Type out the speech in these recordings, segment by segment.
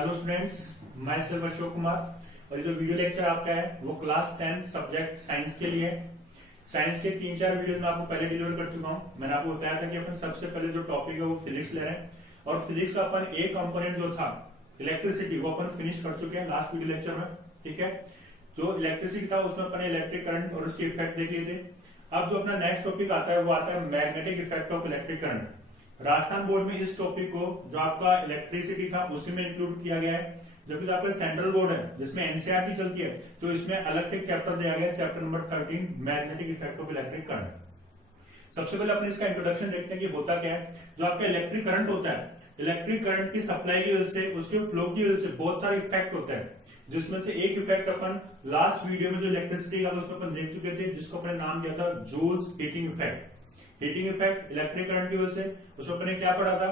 Hello students, मैं सिर्फ अशोक कुमार और ये जो वीडियो लेक्चर आपका है वो क्लास 10 सब्जेक्ट साइंस के लिए है। साइंस के 3-4 वीडियो में आपको पहले डिलीवर कर चुका हूँ। मैंने आपको बताया था कि अपन सबसे पहले जो टॉपिक है वो फिजिक्स ले रहे हैं और फिजिक्स का अपन एक कंपोनेंट जो था इलेक्ट्रिसिटी वो अपन फिनिश कर चुके हैं लास्ट वीडियो लेक्चर में। ठीक है, जो इलेक्ट्रिसिटी था उसमें अपन इलेक्ट्रिक करंट और उसके इफेक्ट देख लिए थे। अब जो अपना नेक्स्ट टॉपिक आता है वो आता है magnetic effect of electric current. Rajasthan board में इस टॉपिक को जो आपका इलेक्ट्रिसिटी था उसी में इंक्लूड किया गया है, जबकि जो आपका सेंट्रल बोर्ड है जिसमें एनसीईआरटी चलती है तो इसमें अलग से एक चैप्टर दिया गया है, chapter number 13 magnetic effect of electric current. सबसे पहले अपने इसका इंट्रोडक्शन देखते हैं कि होता क्या है। जो आपका इलेक्ट्रिक करंट होता है, इलेक्ट्रिक करंट की सप्लाई की वजह से, उसके फ्लो की वजह से बहुत सारे इफेक्ट होते हैं, जिसमें से एक इफेक्ट अपन लास्ट वीडियो में जो इलेक्ट्रिसिटी का उसमें अपन देख चुके थे, जिसको अपने नाम दिया था Joule's heating effect. Heating effect electric current की वजह से, उसमें अपने क्या पढ़ा था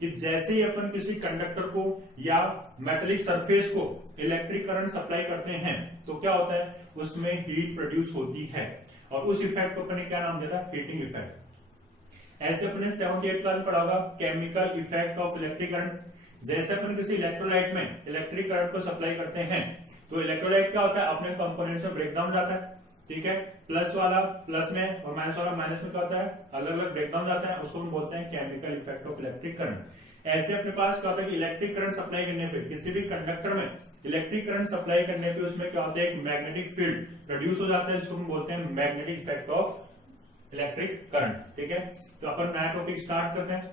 कि जैसे ही अपन किसी कंडक्टर को या मेटेलिक सरफेस को इलेक्ट्रिक करंट सप्लाई करते हैं तो क्या होता है, उसमें हीट प्रोड्यूस होती है और उस इफेक्ट को अपने क्या नाम दिया था, हीटिंग इफेक्ट। ऐसे अपने 78 क्लास पढ़ा होगा chemical effect of electric current. जैसे अपन किसी इलेक्ट्रोलाइट में इलेक्ट्रिक करंट को सप्लाई करते हैं तो इलेक्ट्रोलाइट क्या होता है, अपने कंपोनेंट्स में ब्रेकडाउन जाता है। ठीक है, प्लस वाला प्लस में और माइनस वाला माइनस में क्या होता है, अलग अलग ब्रेकडाउन जाता है, उसको हम बोलते हैं chemical effect of electric current. ऐसे अपने पास क्या होता है कि इलेक्ट्रिक करंट सप्लाई करने पे, किसी भी कंडक्टर में इलेक्ट्रिक करंट सप्लाई करने पे उसमें क्या होता है, एक मैग्नेटिक फील्ड प्रोड्यूस हो जाता है, जिसको हम बोलते हैं magnetic effect of electric current. ठीक है, तो अपन नया टॉपिक स्टार्ट करते हैं।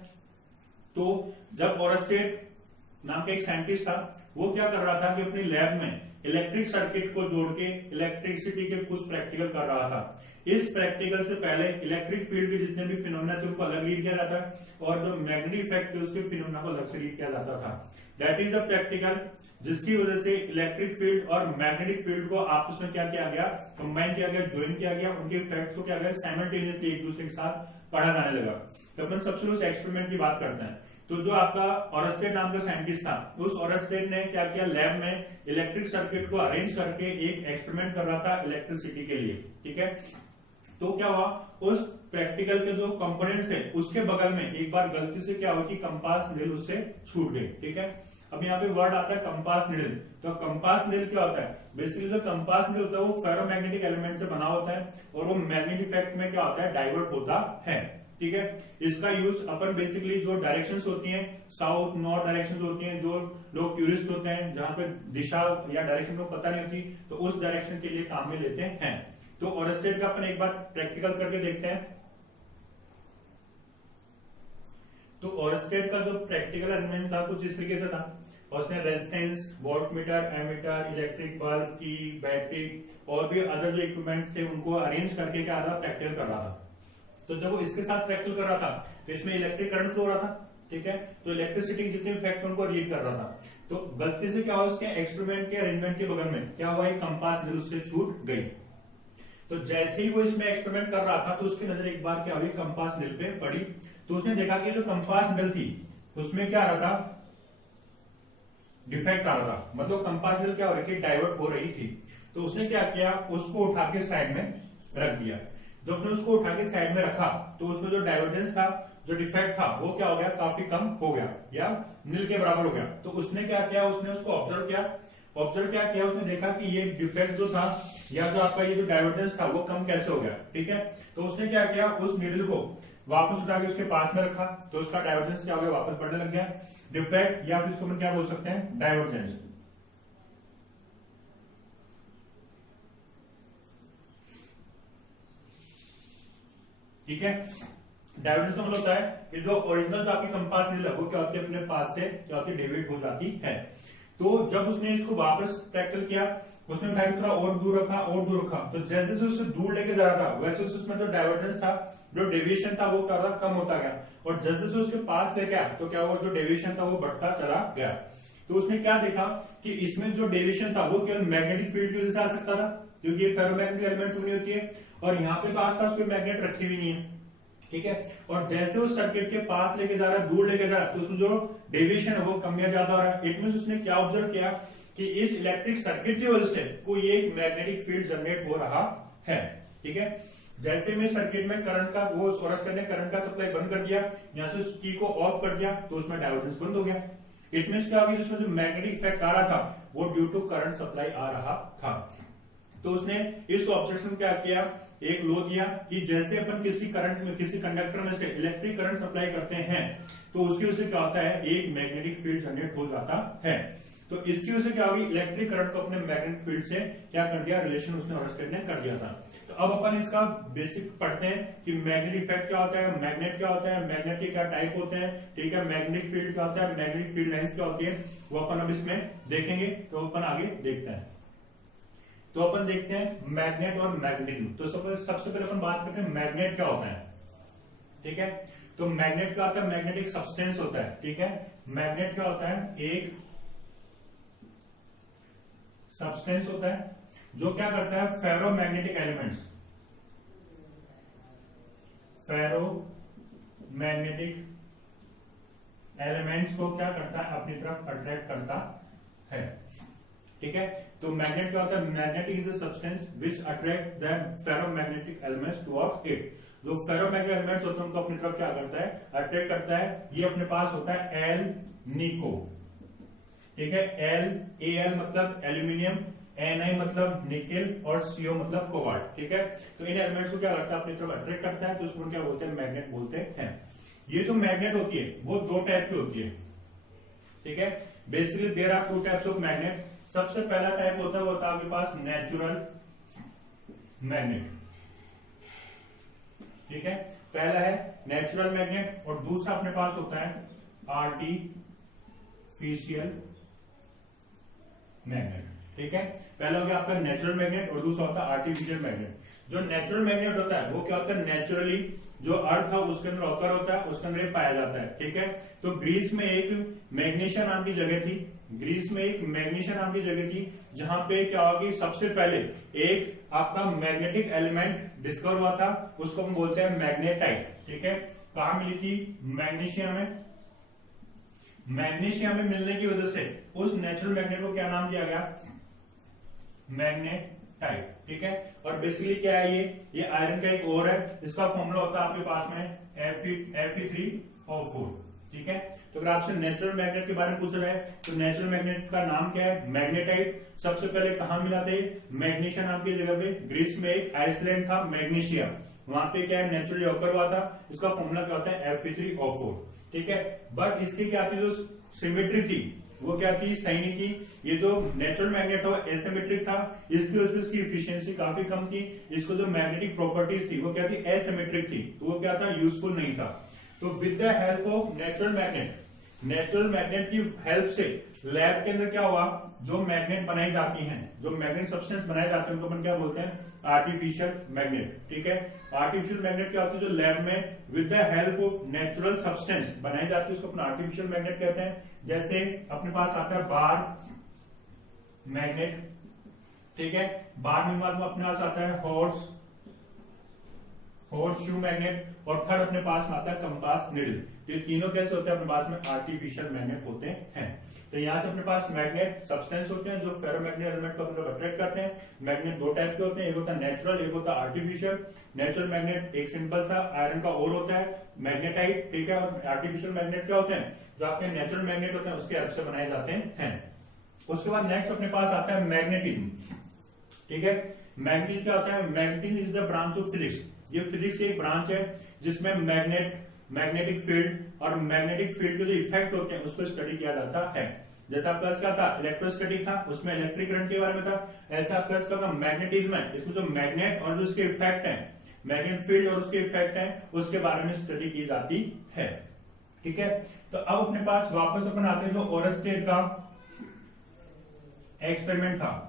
तो जब ओरस्टेड नाम का एक साइंटिस्ट था, वो क्या कर रहा था कि अपनी लैब में इलेक्ट्रिक सर्किट को जोड़ के इलेक्ट्रिसिटी के कुछ प्रैक्टिकल कर रहा था। इस प्रैक्टिकल से पहले इलेक्ट्रिक फील्ड के जितने भी फिनोमेना थे उनको अलग रीड किया जाता है और जो मैग्नेटिक इफेक्ट थे उसके फिनोमेना को अलग से रीड किया जाता था। दैट इज द प्रैक्टिकल जिसकी वजह से इलेक्ट्रिक फील्ड और मैग्नेटिक फील्ड को आपस में क्या किया गया, कंबाइन किया गया, ज्वाइन किया गया, उनके इफेक्ट्स को क्या गया साइमल्टेनियसली एक दूसरे के साथ पढ़ा जाने लगा। तो अपन सबसे उस एक्सपेरिमेंट की बात करते हैं। तो जो आपका ओरस्टेड नाम का साइंटिस्ट था, उस ओरस्टेड ने क्या किया, लैब में इलेक्ट्रिक सर्किट को अरेंज करके एक एक्सपेरिमेंट कर रहा था इलेक्ट्रिसिटी के लिए। ठीक है, तो क्या हुआ, उस प्रैक्टिकल के जो कंपोनेंट्स थे उसके बगल में एक बार गलती से क्या हुआ कि कंपास नीडल उससे छूट गई। ठीक है, अब यहाँ पे वर्ड आता है कंपास नीडल। तो कंपास नीडल क्या होता है, बेसिकली जो कंपास नीडल होता है वो फेरोमैग्नेटिक एलिमेंट से बना होता है और वो मैग्नेटिक इफेक्ट में क्या होता है, डाइवर्ट होता है। ठीक है, इसका यूज अपन बेसिकली जो डायरेक्शंस होती हैं, साउथ नॉर्थ डायरेक्शंस होती हैं, जो लोग टूरिस्ट होते हैं जहां पे दिशा या डायरेक्शन को पता नहीं होती, तो उस डायरेक्शन के लिए काम में लेते हैं। तो ओरस्टेड का अपन एक बार प्रैक्टिकल करके देखते हैं। तो ओरस्टेड का जो प्रैक्टिकल एलिमेंट था कुछ इस तरीके से था, उसने resistance, voltmeter, ammeter, electric bulb, key, battery और भी अदर जो इक्विपमेंट्स थे उनको अरेंज करके क्या था, प्रैक्टिकल कर रहा था। तो जब वो इसके साथ प्रैक्टिकल कर रहा था तो इसमें इलेक्ट्रिक करंट फ्लो हो रहा था। ठीक है, तो इलेक्ट्रिसिटी के जितने इफेक्ट उनको रीड कर रहा था। तो गलती से क्या हुआ, उसके एक्सपेरिमेंट के अरेंजमेंट के बगल में क्या हुआ, एक कंपास नीडल उससे छूट गई। तो जैसे ही वो इसमें एक्सपेरिमेंट कर रहा था तो उसकी नजर एक बार क्या हुई, कंपास नीडल पे पड़ी। तो उसने देखा कि जो कंपास नीडल थी उसमें क्या आ रहा था, डिफेक्ट आ रहा था, मतलब कंपास नीडल क्या हो रही थी, डाइवर्ट हो रही थी। तो उसने क्या किया, उसको उठा के साइड में रख दिया। जब उसने उसको उठा के साइड में रखा तो उसमें जो डाइवर्जेंस था, जो डिफेक्ट था, वो क्या हो गया, काफी कम हो गया या नील के बराबर हो गया। तो उसने क्या किया, उसने उसको ऑब्जर्व किया, उसने देखा कि ये डिफेक्ट जो था या जो आपका ये जो डाइवर्जेंस था वो कम कैसे हो गया। ठीक है, तो उसने क्या किया, उस नीडल को वापस उठा के उसके पास में रखा तो उसका डाइवर्जेंस क्या हो गया, वापस बढ़ने लग गया। डिफेक्ट या फिर इसको क्या बोल सकते हैं, डाइवर्जेंस। ठीक है, डाइवर्जेंस का मतलब होता है कि जो ओरिजिनल जो आपकी कंपास नीडल है वो क्या होती है, अपने पास से क्या होती है, डेविएट हो जाती है। तो जब उसने इसको वापस प्रैक्टिकल किया, उसने भाई थोड़ा और दूर रखा, तो जैसे जैसे उससे दूर लेके जा रहा था वैसे उसमें जो डाइवर्जेंस था, जो डेविएशन था वो क्या था, कम होता गया। और जैसे जैसे उसके पास लेके आया तो क्या हुआ, जो डेविएशन था वो बढ़ता चला गया। तो उसने क्या देखा कि इसमें जो डेविएशन था वो केवल मैग्नेटिक फील्ड की वजह से आ सकता था, क्योंकि ये फेरोमैग्नेटिक एलिमेंट से बनी होती है और यहाँ पे तो आसपास कोई मैग्नेट रखी हुई नहीं है। ठीक है, और जैसे उस सर्किट के पास लेके जा रहा है, दूर लेके जा रहा है, तो उसमें जो डेविएशन है वो कम या ज्यादा हो रहा है। इट मींस उसने क्या ऑब्जर्व किया कि इस इलेक्ट्रिक सर्किट की वजह से कोई एक मैग्नेटिक फील्ड जनरेट हो रहा है। ठीक है, जैसे में सर्किट में करंट का ओरस्टेड ने करंट का सप्लाई बंद कर दिया, यहां से की को ऑफ कर दिया तो उसमें डाइवर्जेंस बंद हो गया। इट मींस क्या होगी, जिसमें जो मैग्नेटिक इफेक्ट आ रहा था वो ड्यू टू करंट सप्लाई आ रहा था। तो उसने इस ऑब्जर्वेशन क्या किया, एक लॉ दिया कि जैसे अपन किसी करंट में, किसी कंडक्टर में से इलेक्ट्रिक करंट सप्लाई करते हैं तो उसकी वजह से क्या होता है, एक मैग्नेटिक फील्ड जनरेट हो जाता है। तो इसकी वजह से क्या होगी, इलेक्ट्रिक करंट को अपने मैग्नेटिक फील्ड से क्या कर दिया, रिलेशन उसने ओरस्टेड ने कर दिया था। तो अब अपन इसका बेसिक पढ़ते हैं कि मैग्नेटिक इफेक्ट क्या होता है, मैग्नेट क्या होता है, मैग्नेट के क्या टाइप होते हैं, ठीक है, मैग्नेटिक फील्ड क्या होता है, मैग्नेटिक फील्ड लाइंस क्या होती है, वो अपन अब इसमें देखेंगे। तो अपन आगे देखते हैं। तो अपन देखते हैं मैग्नेट और मैग्नेटिज्म। तो सबसे पहले अपन बात करते हैं मैग्नेट क्या होता है, ठीक है। तो मैग्नेट क्या होता है, मैग्नेटिक सब्सटेंस होता है, ठीक है। मैग्नेट क्या होता है, एक सब्सटेंस होता है जो क्या करता है, फेरो मैग्नेटिक एलिमेंट्स, फेरो मैग्नेटिक एलिमेंट्स को क्या करता है, अपनी तरफ अट्रैक्ट करता है, ठीक है। तो मैग्नेट क्या होता है, magnet is a substance which attract the ferromagnetic elements towards it. जो फेरोमैग्नेटिक एलिमेंट्स होते हैं उनको अपनी तरफ क्या करता है, अट्रैक्ट करता है। ये अपने पास होता है एल निको, ठीक है। एल मतलब एल्यूमिनियम, Ni मतलब निकेल और CO मतलब कोबाल्ट, ठीक है। तो इन एलिमेंट्स को क्या करता है, अपनी तरफ अट्रैक्ट करता है, तो उसको क्या बोलते हैं, मैग्नेट बोलते हैं। ये जो मैग्नेट होती है वो दो टाइप की होती है, ठीक है। Basically there are two types of magnet. सबसे पहला टाइप होता है वो होता है आपके पास नेचुरल मैग्नेट, ठीक है। पहला है नेचुरल मैग्नेट और दूसरा अपने पास होता है आर्टिफिशियल मैग्नेट, ठीक है। पहला हो गया आपका नेचुरल मैग्नेट और दूसरा होता है आर्टिफिशियल मैग्नेट। जो नेचुरल मैग्नेट होता है वो क्या होता है, नेचुरली जो अर्थ है उसके अंदर ऑकर होता है, उसके अंदर पाया जाता है, ठीक है। तो ग्रीस में एक मैग्नीशिया नाम की जगह थी, ग्रीस में एक मैग्नीशिया नाम की जगह थी, जहां पे क्या होगी, सबसे पहले एक आपका मैग्नेटिक एलिमेंट डिस्कवर हुआ था, उसको हम बोलते हैं मैग्नेटाइट, ठीक है। कहां मिली थी, मैग्नीशिया में। मैग्नीशिया में मिलने की वजह से उस नेचुरल मैग्नेट को क्या नाम दिया गया, मैग्नेटाइट, ठीक है। और बेसिकली क्या है, ये आयरन का एक ओर है, इसका फॉर्मूला होता है आपके पास में Fe3O4, ठीक है। तो अगर आपसे नेचुरल मैग्नेट के बारे में पूछा जाए तो नेचुरल मैग्नेट का नाम क्या है, मैग्नेटाइट। सबसे पहले कहां मिला था, मैग्नीशिया नाम की जगह पे, ग्रीस में एक आइसलैंड था मैग्नीशिया, वहां पे क्या है, नेचुरली ऑकर हुआ था। इसका फॉर्मूला क्या होता है, Fe3O4, ठीक है। बट इसकी क्या थी, जो सिमेट्री थी वो क्या थी, सही नहीं थी। ये जो नेचुरल मैग्नेट था वो एसिमेट्रिक था, इसकी वजह से इसकी एफिशिएंसी काफी कम थी। इसको जो मैग्नेटिक प्रॉपर्टीज थी वो क्या थी, एसिमेट्रिक थी, तो वो क्या था, यूजफुल नहीं था। तो with the help of natural magnet, natural magnet की हेल्प से लैब के अंदर क्या हुआ, जो मैग्नेट बनाई जाती हैं, जो मैग्नेट सब्सटेंस बनाए जाते हैं उनको अपन क्या बोलते हैं, आर्टिफिशियल मैग्नेट, ठीक है। आर्टिफिशियल मैग्नेट क्या होती है, जो लैब में with the help of natural substance बनाई जाती है उसको अपन आर्टिफिशियल मैग्नेट कहते हैं। जैसे अपने पास आता है बार मैग्नेट, ठीक है। बार में अपने पास आता है हॉर्स शू मैग्नेट, और थर्ड अपने पास में आता है कंपास नीडल। ये तीनों कैसे होते हैं, अपने पास में आर्टिफिशियल मैग्नेट होते हैं। तो यहां से अपने पास मैग्नेट सब्सटेंस होते हैं जो फेरोमैग्नेटिक एलिमेंट को अपने अट्रैक्ट करते हैं। मैग्नेट दो टाइप के होते हैं, एक होता है नेचुरल, एक होता है आर्टिफिशियल। नेचुरल मैग्नेट एक सिंपल सा आयरन का ओर होता है, मैग्नेटाइट, ठीक है। और आर्टिफिशियल मैग्नेट क्या होते हैं, जो आपके नेचुरल मैग्नेट होते हैं उसके हेल्प से बनाए जाते हैं। उसके बाद नेक्स्ट अपने पास आता है मैग्नेटिज्म, ठीक है। मैग्नेटिज्म क्या होता है, magnetism is the branch of physics. ये फिजिक्स की एक ब्रांच है जिसमें मैग्नेटिक फील्ड और मैग्नेटिक फील्ड के जो इफेक्ट होते हैं उसको स्टडी किया जाता है। जैसा आपका क्या था, इलेक्ट्रोस्टैटिक था, उसमें इलेक्ट्रिक करंट के बारे में था। ऐसा आपका इसका मैग्नेटिज्म है, इसमें जो मैग्नेट और जो उसके इफेक्ट है, मैग्नेट फील्ड और उसके इफेक्ट है, उसके बारे में स्टडी की जाती है, ठीक है। तो अब अपने पास वापस अपन आते हैं, तो ओरस्टेड का एक्सपेरिमेंट था।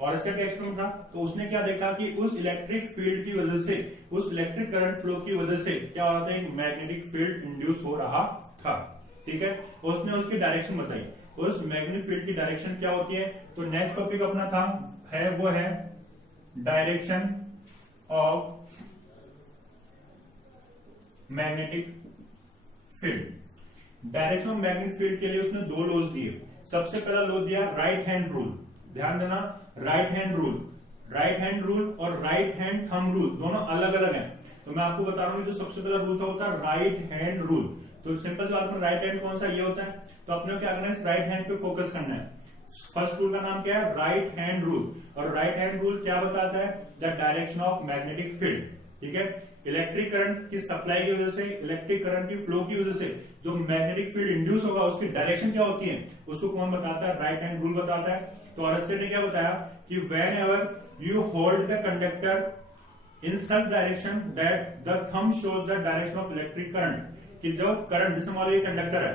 ओरस्टेड का एक्सपेरिमेंट था तो उसने क्या देखा कि उस इलेक्ट्रिक फील्ड की वजह से, उस इलेक्ट्रिक करंट फ्लो की वजह से क्या हो रहा था, एक मैग्नेटिक फील्ड इंड्यूस हो रहा था, ठीक है। उसने उसकी डायरेक्शन बताई, उस मैग्नेटिक फील्ड की डायरेक्शन क्या होती है। तो नेक्स्ट टॉपिक अपना था वो है direction of magnetic field. Direction of magnetic field के लिए उसने दो लॉज दिए। सबसे पहला लॉ दिया राइट हैंड रूल, ध्यान देना, राइट हैंड रूल और राइट हैंड थंब रूल दोनों अलग अलग हैं। तो मैं आपको बता रहा हूं, जो सबसे पहला रूल था वो था राइट हैंड रूल। तो सिंपल सी बात में राइट हैंड कौन सा, ये होता है। तो अपने को क्या करना है, इस राइट हैंड पे फोकस करना है। फर्स्ट रूल का नाम क्या है, राइट हैंड रूल। और राइट हैंड रूल क्या बताता है, the direction of magnetic field. ठीक है, इलेक्ट्रिक करंट की सप्लाई की वजह से, इलेक्ट्रिक करंट की फ्लो की वजह से जो मैग्नेटिक फील्ड इंड्यूस होगा उसकी डायरेक्शन क्या होती है, उसको कौन बताता है, राइट हैंड रूल बताता है। तो ऑरस्टेड ने क्या बताया कि when ever you hold the conductor in such direction that the thumb shows the direction of electric current, कि जो करंट, जैसे मान लो ये कंडक्टर है,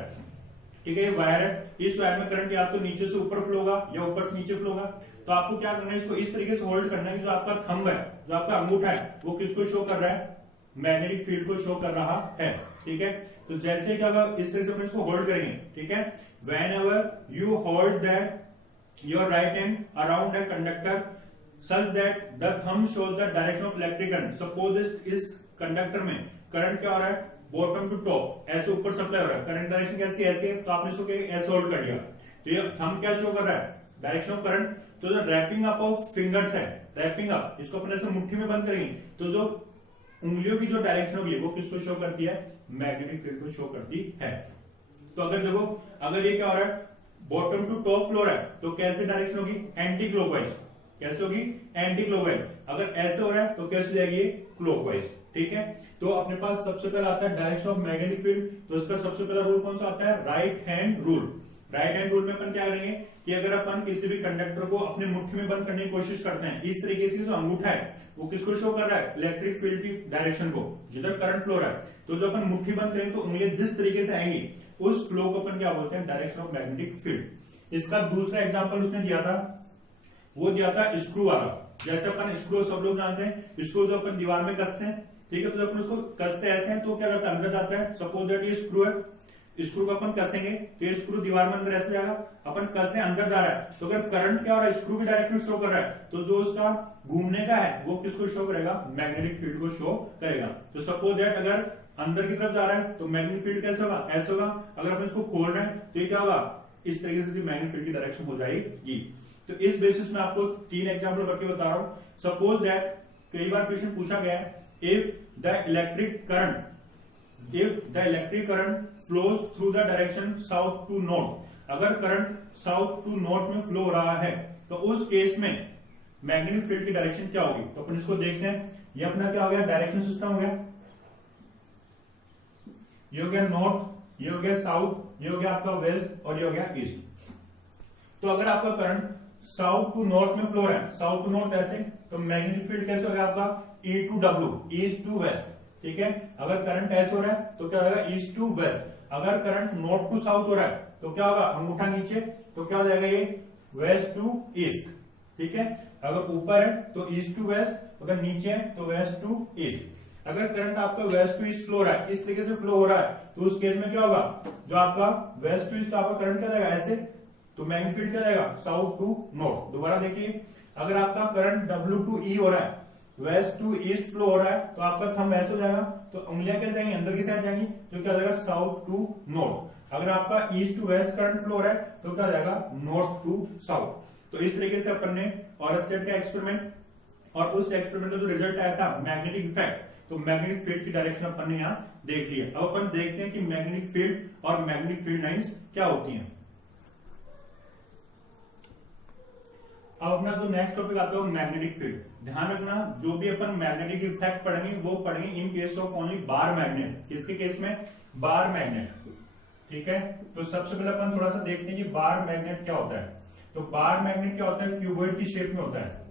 ठीक है, ये वायर है, इस वायर में करंट या तो नीचे से ऊपर फ्लो होगा या ऊपर से नीचे फ्लो होगा। तो आपको क्या करना है, इसको इस तरीके से होल्ड करना है कि जो आपका थंब है, जो आपका अंगूठा है, वो किसको शो कर रहा है, मैग्नेटिक फील्ड को शो कर रहा है। ठीक है, तो जैसे क्या होगा, इस तरीके से अपन इसको होल्ड करेंगे। ठीक है, when ever you hold that your right hand around a conductor such that the thumb shows the direction of electric current. Suppose इस कंडक्टर में करंट क्या हो रहा है, बॉटम टू टॉप, ऐसे ऊपर सप्लाई हो रहा है, करंट डायरेक्शन कैसी ऐसी है, तो आपने इसको ऐसे होल्ड कर लिया। तो ये थंब क्या शो कर रहा है, डायरेक्शन ऑफ करंट। तो जो रैपिंग अप ऑफ फिंगर्स है, रैपिंग अप, इसको अपने से मुट्ठी में बंद करेंगे, तो जो उंगलियों की जो डायरेक्शन होगी वो किसको शो करती है, मैग्नेटिक फील्ड को शो करती है। तो अगर देखो, अगर ये क्या हो रहा है, बॉटम टू टॉप फ्लोर है, तो कैसे डायरेक्शन होगी, एंटी क्लॉकवाइज। कैसे होगी, एंटी क्लॉकवाइज। अगर ऐसे हो रहा है तो कैसे जाएगी, क्लॉकवाइज। ठीक है, तो अपने पास सबसे पहले आता है डायरेक्शन ऑफ मैग्नेटिक फील्ड। तो इसका सबसे पहला रूल कौन सा आता है, right hand rule. Right hand rule में अपन क्या करेंगे कि अगर अपन किसी भी कंडक्टर को अपने मुट्ठी में बंद करने की कोशिश करते हैं, इस तरीके से जो अंगूठा है वो किसको शो कर रहा है, इलेक्ट्रिक फील्ड की डायरेक्शन को, जिधर करंट फ्लो रहा है। तो जब अपन मुट्ठी बंद करेंगे तो उंगलियां जिस तरीके से आएंगी उस फ्लो को अपन क्या बोलते हैं, डायरेक्शन ऑफ मैग्नेटिक फील्ड। इसका दूसरा एग्जाम्पल उसने दिया था, वो दिया था स्क्रू वाला। जैसे अपन स्क्रू सब लोग जानते हैं, स्क्रू जो अपन दीवार में कसते हैं, ठीक है, तो जब अपन उसको कसते ऐसे हैं तो क्या करता है, अंदर जाता है। सपोज दैट ये स्क्रू है, स्क्रू को अपन कसेंगे तो ये स्क्रू दीवार में अंदर ऐसे जाएगा, अपन कसे अंदर जा रहा है। तो अगर करंट क्या हो रहा है, स्क्रू की डायरेक्शन शो कर रहा है, तो जो उसका घूमने का है वो किसको शो करेगा, मैग्नेटिक फील्ड को शो करेगा। तो सपोज दैट अगर अंदर की तरफ जा रहा है तो मैग्नेटिक फील्ड कैसे होगा, ऐसे होगा। अगर अपन इसको खोल रहे हैं तो ये क्या होगा, इस तरीके से मैग्नेटिक फील्ड की डायरेक्शन हो जाएगी। तो इस बेसिस में आपको 3 एग्जाम्पल करके बता रहा हूं। सपोज दैट कई बार क्वेश्चन पूछा गया है, if the electric current flows through the direction south to north, अगर करंट साउथ टू नॉर्थ में फ्लो हो रहा है तो उस केस में मैग्नेटिक फील्ड की डायरेक्शन क्या होगी। तो अपन इसको देखते हैं। ये अपना क्या हो गया, डायरेक्शन सिस्टम हो गया, ये हो गया नॉर्थ, ये हो गया साउथ, ये हो गया आपका वेस्ट और ये हो गया ईस्ट। तो अगर आपका करंट साउथ टू नॉर्थ में फ्लो है, साउथ टू नॉर्थ ऐसे, तो मैग्नेटिक फील्ड कैसे हो गया आपका, E to W, east to west. ठीक है, अगर करंट ऐसे हो रहा है तो क्या होगा, ईस्ट टू वेस्ट। अगर करंट नॉर्थ टू साउथ हो रहा है तो क्या होगा, अंगूठा नीचे, तो क्या हो जाएगा ये, वेस्ट टू ईस्ट। ठीक है, अगर ऊपर है तो ईस्ट टू वेस्ट, अगर नीचे है तो वेस्ट टू ईस्ट। अगर करंट आपका वेस्ट टू ईस्ट फ्लो हो रहा है, इस तरीके से फ्लो हो रहा है, तो उस केस में क्या होगा, जो आपका वेस्ट टू ईस्ट आपका करंट क्या जाएगा, ऐसे, तो मैग्नेटिक फील्ड क्या जाएगा, साउथ टू नॉर्थ। दोबारा देखिए, अगर आपका करंट डब्ल्यू टू ई हो रहा है, वेस्ट टू ईस्ट फ्लो हो रहा है, तो आपका थंब ऐसे हो जाएगा, तो उंगलियां क्या जाएंगी, अंदर की साइड जाएंगी, तो क्या जाएगा, साउथ टू नॉर्थ। अगर आपका east to west current flow हो रहा है तो क्या जाएगा, नॉर्थ टू साउथ। तो इस तरीके से अपन ने ऑरस्टेड का एक्सपेरिमेंट और उस एक्सपेरिमेंट का जो रिजल्ट आया था मैग्नेटिक इफेक्ट, तो मैग्नेटिक फील्ड की डायरेक्शन अपन ने यहाँ देख लिया। अब अपन देखते हैं कि मैग्नेटिक फील्ड और मैग्नेटिक फील्ड लाइंस क्या होती हैं। अब अपना जो नेक्स्ट टॉपिक आता है मैग्नेटिक फील्ड। ध्यान रखना, जो भी अपन मैग्नेटिक इफेक्ट पढ़ेंगे वो पढ़ेंगे in case of only bar magnet. किसके केस में, बार मैग्नेट। ठीक है, तो सबसे पहले अपन थोड़ा सा देखते हैं कि बार मैग्नेट क्या होता है। तो बार मैग्नेट क्या होता है, क्यूबॉइड की शेप में होता है।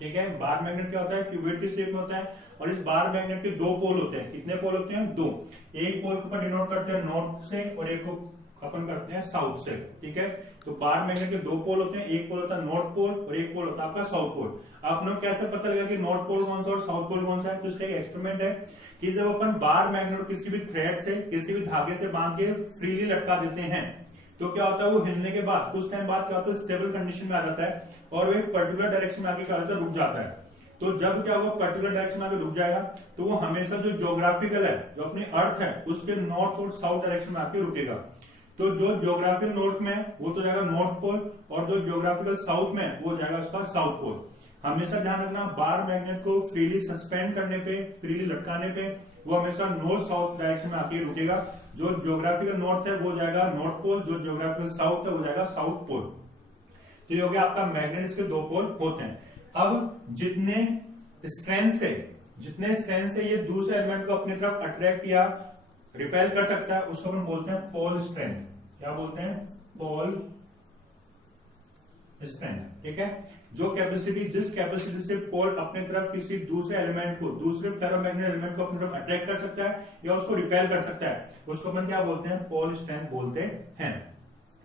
ठीक है, बार मैग्नेट क्या होता है, क्यूबॉइड की शेप में होता है। और इस बार मैग्नेट के 2 पोल होते हैं। कितने पोल होते हैं, 2। एक पोल को अपन डिनोट करते हैं नॉर्थ से और एक को अपन करते हैं साउथ से। ठीक है, तो बार मैग्नेट के 2 पोल होते हैं, एक पोल होता है नॉर्थ पोल और एक पोल होता है आपका साउथ पोल। आपने कैसे पता लगा कि नॉर्थ पोल कौन सा और साउथ पोल कौन सा है, तो इसका एक एक्सपेरिमेंट है कि जब अपन बार मैग्नेट किसी भी थ्रेड से, किसी भी धागे से बांध के फ्रीली लटका देते हैं, तो क्या होता है, वो हिलने के बाद कुछ टाइम बाद क्या होता है, स्टेबल कंडीशन में आ जाता है और वो एक पर्टिकुलर डायरेक्शन में आगे क्या होता है, रुक जाता है। तो जब क्या होगा, पर्टिकुलर डायरेक्शन में आगे रुक जाएगा तो वो हमेशा जो ज्योग्राफिकल है, जो अपनी अर्थ है, उसके नॉर्थ और साउथ डायरेक्शन में आके रुकेगा। तो जो ज्योग्राफिकल नॉर्थ में है वो तो जाएगा नॉर्थ पोल और जो ज्योग्राफिकल साउथ में है वो जाएगा उसका साउथ पोल। हमेशा ध्यान रखना, बार मैग्नेट को फ्रीली सस्पेंड करने पे, फ्रीली लटकाने पे वो हमेशा नॉर्थ साउथ डायरेक्शन में आके रुकेगा। जो ज्योग्राफिकल नॉर्थ है वो जाएगा नॉर्थ पोल, जो ज्योग्राफिकल साउथ है वो जाएगा साउथ पोल। तो ये हो गया आपका मैग्नेट, इसके दो पोल होते हैं। अब जितने स्ट्रेंथ से ये दूसरे एलिमेंट को अपनी तरफ अट्रैक्ट या रिपेल कर सकता है, उसको हम बोलते हैं पोल स्ट्रेंथ। क्या बोलते हैं? Pole strength. ठीक है, जिस कैपेसिटी से पोल अपनी तरफ किसी दूसरे एलिमेंट को, दूसरे फेरोमैग्नेटिक एलिमेंट को अपनी तरफ अट्रैक्ट कर सकता है या उसको रिपेल कर सकता है, उसको अपन क्या बोलते हैं? पोल स्ट्रेंथ बोलते हैं।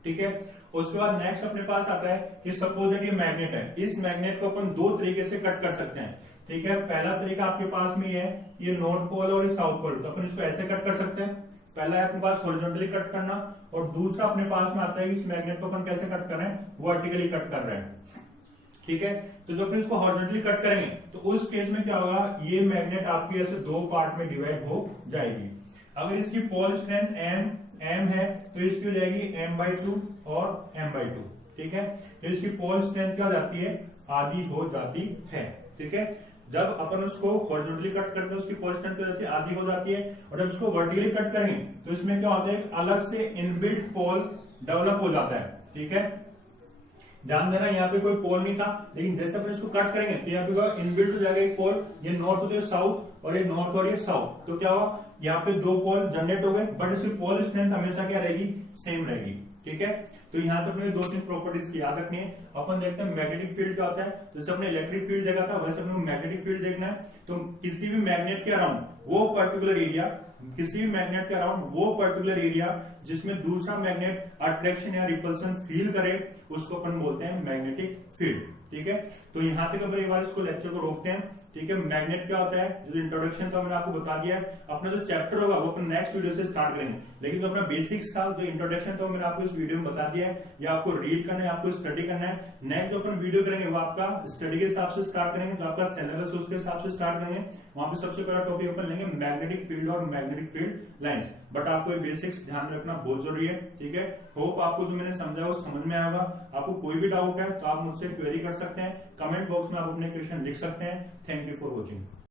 ठीक है, उसके बाद नेक्स्ट अपने पास आता है कि सपोज दैट ये मैग्नेट है, इस मैग्नेट को अपन दो तरीके से कट कर सकते हैं। ठीक है, पहला तरीका आपके पास में है ये नॉर्थ पोल और ये साउथ पोल, तो अपन इसको ऐसे कट कर सकते हैं। पहला है अपने पास हॉरिजॉन्टली कट करना, और दूसरा अपने पास में आता है इस मैग्नेट को अपन कैसे कट कर रहे हैं? वर्टिकली कट कर रहे हैं। ठीक है, तो जब अपन इसको हॉरिजॉन्टली कट करेंगे तो उस केस में क्या होगा? ये मैग्नेट आपकी ऐसे दो पार्ट में डिवाइड हो जाएगी। अगर इसकी पोल स्ट्रेंथ m है तो इसकी हो जाएगी m/2 और m/2। ठीक है, तो इसकी पोल स्ट्रेंथ क्या हो जाती है? आधी हो जाती है। ठीक है, जब अपन उसको हॉरिजॉन्टली कट करते हैं उसकी पोल स्ट्रेंथ क्या हो जाती है? आधी हो जाती है। और जब इसको वर्टिकली कट करेंगे तो इसमें क्या होता है? अलग से इनबिल्ट पोल डेवलप हो जाता है। ठीक है, ध्यान देना यहाँ पे कोई पोल नहीं था, लेकिन जैसे अपन इसको कट करेंगे तो यहाँ पे इनबिल्ट हो जाएगा एक पोल, ये नॉर्थ और ये साउथ, और ये नॉर्थ और ये साउथ। तो क्या हुआ? यहाँ पे दो पोल जनरेट हो गए, बट इसकी पोल स्ट्रेंथ हमेशा क्या रहेगी? सेम रहेगी। ठीक है, तो यहाँ से अपने दो तीन प्रॉपर्टीज की याद रखनी है। अपन देखते हैं मैग्नेटिक फील्ड क्या होता है। जैसे अपने इलेक्ट्रिक फील्ड देखा था, वैसे अपने मैग्नेटिक फील्ड देखना है। तो किसी भी मैग्नेट के अराउंड वो पर्टिकुलर एरिया जिसमें दूसरा मैग्नेट अट्रैक्शन या रिपल्सन फील करे, उसको अपन बोलते हैं मैग्नेटिक फील्ड। ठीक है, तो यहां तक अपन एक बार इसको लेक्चर को रोकते हैं। ठीक है, मैग्नेट क्या होता है, जो इंट्रोडक्शन था मैंने आपको बता दिया है। अपना जो चैप्टर होगा वो अपन नेक्स्ट वीडियो से स्टार्ट करेंगे, लेकिन जो अपना बेसिक्स था, जो इंट्रोडक्शन था, मैंने आपको इस वीडियो में बता दिया है। या आपको रीड करना है, आपको स्टडी करना है। नेक्स्ट जो अपन वीडियो करेंगे वो आपका स्टडी के हिसाब से स्टार्ट करेंगे, जो आपका सिलेबस है उसके हिसाब से स्टार्ट करेंगे। वहां पे सबसे पहला टॉपिक अपन लेंगे मैग्नेटिक फील्ड और मैग्नेटिक फील्ड लाइन्स। बट आपको ये बेसिक्स ध्यान रखना बहुत जरूरी है। ठीक है, होप आपको जो मैंने समझाया वो समझ में आएगा। आपको कोई भी डाउट है तो आप मुझसे क्वेरी कर सकते हैं, कमेंट बॉक्स में आप अपने क्वेश्चन लिख सकते हैं। Thank you for watching.